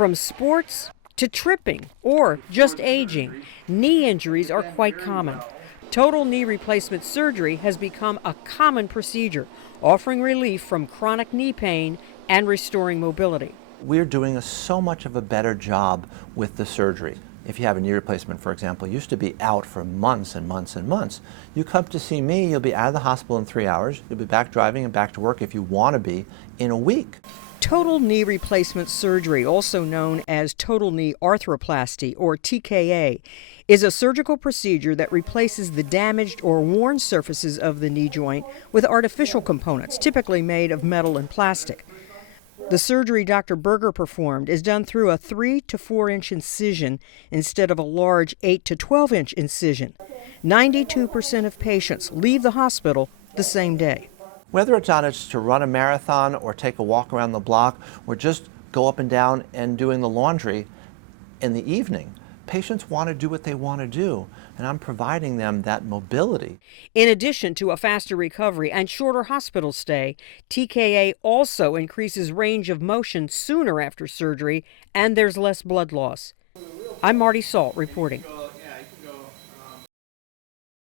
From sports to tripping or just aging, knee injuries are quite common. Total knee replacement surgery has become a common procedure, offering relief from chronic knee pain and restoring mobility. We're doing so much of a better job with the surgery. If you have a knee replacement, for example, you used to be out for months and months and months. You come to see me, you'll be out of the hospital in 3 hours. You'll be back driving and back to work if you want to be in a week. Total knee replacement surgery, also known as total knee arthroplasty or TKA, is a surgical procedure that replaces the damaged or worn surfaces of the knee joint with artificial components, typically made of metal and plastic. The surgery Dr. Berger performed is done through a 3 to 4 inch incision instead of a large 8 to 12 inch incision. 92% of patients leave the hospital the same day. Whether it's to run a marathon or take a walk around the block or just go up and down and doing the laundry in the evening, patients want to do what they want to do, and I'm providing them that mobility. In addition to a faster recovery and shorter hospital stay, TKA also increases range of motion sooner after surgery, and there's less blood loss. I'm Marty Salt reporting.